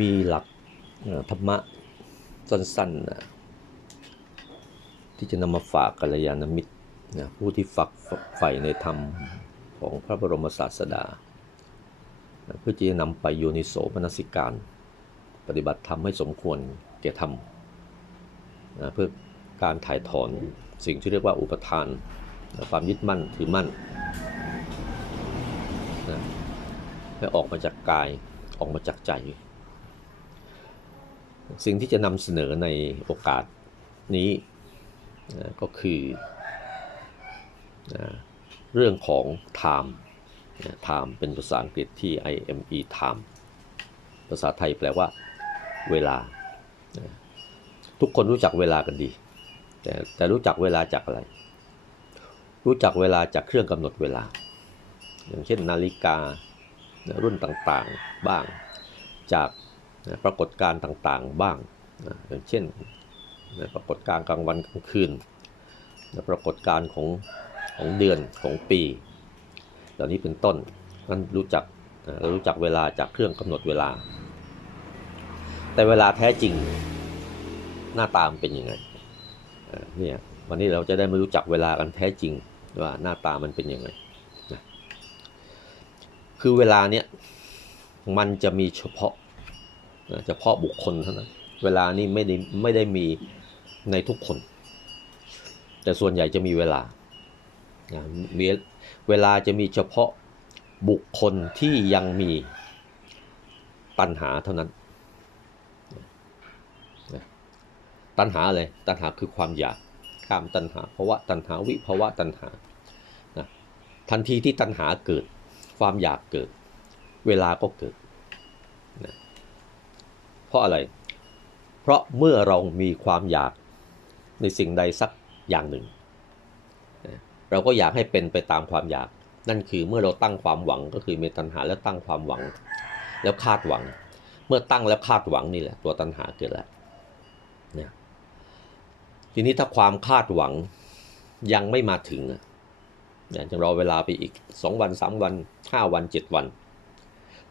มีหลักธรรมะสั้นๆนะที่จะนำมาฝากกัลยาณมิตรนะผู้ที่ฝักใฝ่ในธรรมของพระบรมศาสดา เพื่อที่จะนำไปโยนิโสมนสิการ ปฏิบัติธรรมให้สมควรแก่ธรรมนะเพื่อการถ่ายถอนสิ่งที่เรียกว่าอุปทานนะความยึดมั่นถือมั่นนะให้ออกมาจากกายออกมาจากใจ สิ่งที่จะนำเสนอในโอกาสนี้นะก็คือนะเรื่องของ time นะ time เป็นภาษาอังกฤษที่ IME time ภาษาไทยแปลว่าเวลานะทุกคนรู้จักเวลากันดี แต่แต่รู้จักเวลาจากอะไร รู้จักเวลาจากเครื่องกำหนดเวลา อย่างเช่นนาฬิการุ่นต่างๆบ้างจาก ปรากฏการณ์ต่างๆบ้างนะอย่างเช่นปรากฏการณ์กลางวันกลางคืนปรากฏการณ์ของของเดือนของปีเหล่านี้เป็นต้นนั้นรู้จักเรารู้จักเวลาจากเครื่องกำหนดเวลา แต่เวลาแท้จริงหน้าตามนเป็นยังไงเนี่ยวันนี้เราจะได้มารู้จักเวลากันแท้จริงว่าหน้าตามันเป็นยังไงนะคือเวลาเนี้ยมันจะมีเฉพาะ เฉพาะบุคคลเท่านั้น เวลานี้ไม่ได้ไม่ได้มีในทุกคน แต่ส่วนใหญ่จะมีเวลามีเวลาจะมีเฉพาะบุคคลที่ยังมีตัณหาเท่านั้น ตัณหาอะไร ตัณหาคือความอยาก ข้ามตัณหาภาวะตัณหาวิภาวะตัณหา ทันทีที่ตัณหาเกิด ความอยากเกิด เวลาก็เกิด เพราะอะไร เพราะเมื่อเรามีความอยากในสิ่งใดสักอย่างหนึ่ง เราก็อยากให้เป็นไปตามความอยาก นั่นคือเมื่อเราตั้งความหวังก็คือมีตัณหาแล้วตั้งความหวัง แล้วคาดหวัง เมื่อตั้งแล้วคาดหวังนี่แหละ ตัวตัณหาเกิดแล้วนทีนี้ถ้าความคาดหวังยังไม่มาถึงอย่างจะรอเวลาไปอีก 2 วัน 3 วัน 5 วัน 7 วัน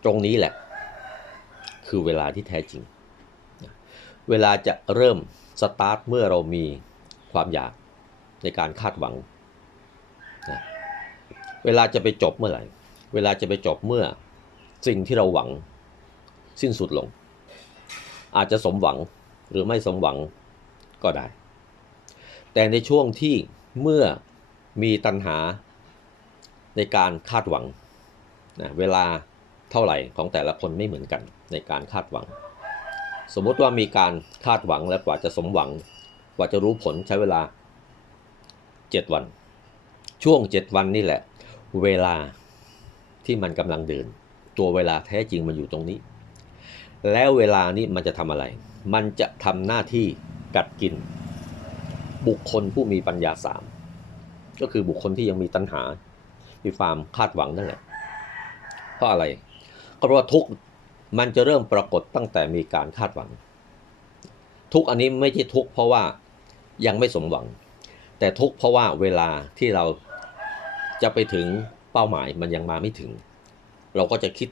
ตรงนี้แหละ คือเวลาที่แท้จริง เวลาจะเริ่มสตาร์ทเมื่อเรามีความอยากในการคาดหวังนะเวลาจะไปจบเมื่อไหร่ เวลาจะไปจบเมื่อสิ่งที่เราหวังสิ้นสุดลง อาจจะสมหวังหรือไม่สมหวังก็ได้ แต่ในช่วงที่เมื่อมีตัณหาในการคาดหวังนะเวลา เท่าไหร่ของแต่ละคนไม่เหมือนกันในการคาดหวัง สมมติว่ามีการคาดหวังและกว่าจะสมหวัง กว่าจะรู้ผลใช้เวลา 7 วัน ช่วง 7 วันนี่แหละ เวลาที่มันกำลังเดิน ตัวเวลาแท้จริงมันอยู่ตรงนี้ แล้วเวลานี้มันจะทำอะไร มันจะทำหน้าที่กัดกิน บุคคลผู้มีปัญญาสามก็คือบุคคลที่ยังมีตัณหา มีความคาดหวังนั่นแหละเพราะอะไร ก็เพราะว่าทุกมันจะเริ่มปรากฏตั้งแต่มีการคาดหวัง ทุกอันนี้ไม่ใช่ทุกเพราะว่ายังไม่สมหวัง แต่ทุกเพราะว่าเวลาที่เราจะไปถึงเป้าหมายมันยังมาไม่ถึง เราก็จะคิด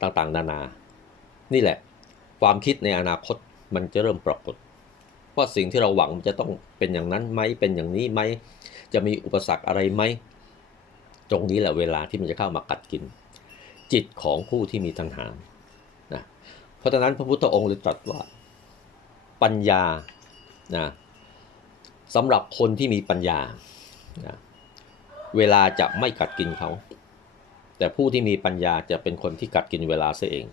ต่างๆ นานา นี่แหละ ความคิดในอนาคตมันจะเริ่มปรากฏว่าสิ่งที่เราหวังมันจะต้องเป็นอย่างนั้นไหมเป็นอย่างนี้ไหมจะมีอุปสรรคอะไรไหมตรงนี้แหละเวลาที่มันจะเข้ามากัดกิน จิตของผู้ที่มีตัณหานะเพราะฉะนั้นพระพุทธองค์เลยตรัสว่าปัญญานะสำหรับคนที่มีปัญญานะเวลาจะไม่กัดกินเขา แต่ผู้ที่มีปัญญาจะเป็นคนที่กัดกินเวลาเสียเอง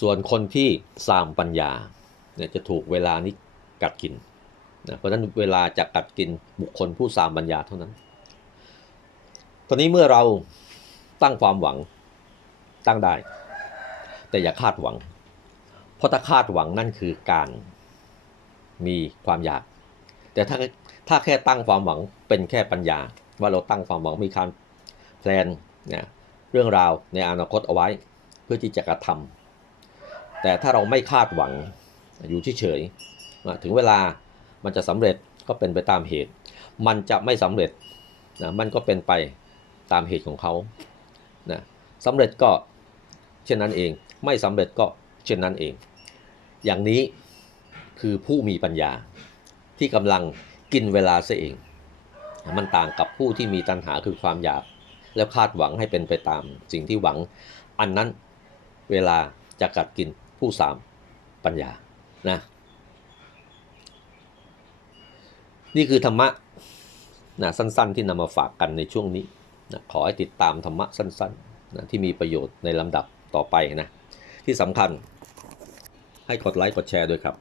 ส่วนคนที่สามปัญญาเนี่ยจะถูกเวลานี้กัดกินนะเพราะฉะนั้นเวลาจะกัดกินบุคคลผู้สามปัญญาเท่านั้น ตอนนี้เมื่อเราตั้งความหวัง ตั้งได้ แต่อย่าคาดหวัง เพราะถ้าคาดหวังนั่นคือการมีความอยาก แต่ถ้าถ้าแค่ตั้งความหวังเป็นแค่ปัญญา ว่าเราตั้งความหวังมีการแพลนเนี่ยเรื่องราวในอนาคตเอาไว้ เพื่อที่จะกระทำแต่ถ้าเราไม่คาดหวังอยู่เฉยๆถึงเวลามันจะสำเร็จก็เป็นไปตามเหตุ มันจะไม่สำเร็จนะมันก็เป็นไปตามเหตุของเขานะสำเร็จก็เช่นนั้นเอง ไม่สำเร็จก็เช่นนั้นเอง อย่างนี้คือผู้มีปัญญาที่กำลังกินเวลาซะเอง มันต่างกับผู้ที่มีตัณหาคือความอยาก แล้วคาดหวังให้เป็นไปตามสิ่งที่หวัง อันนั้นเวลาจะกัดกินผู้สามปัญญานะนี่คือธรรมะนะสั้นๆ ที่นำมาฝากกันในช่วงนี้นะขอให้ติดตามธรรมะสั้นๆนะที่มีประโยชน์ในลำดับ ต่อไปนะ ที่สำคัญให้กดไลค์กดแชร์ด้วยครับ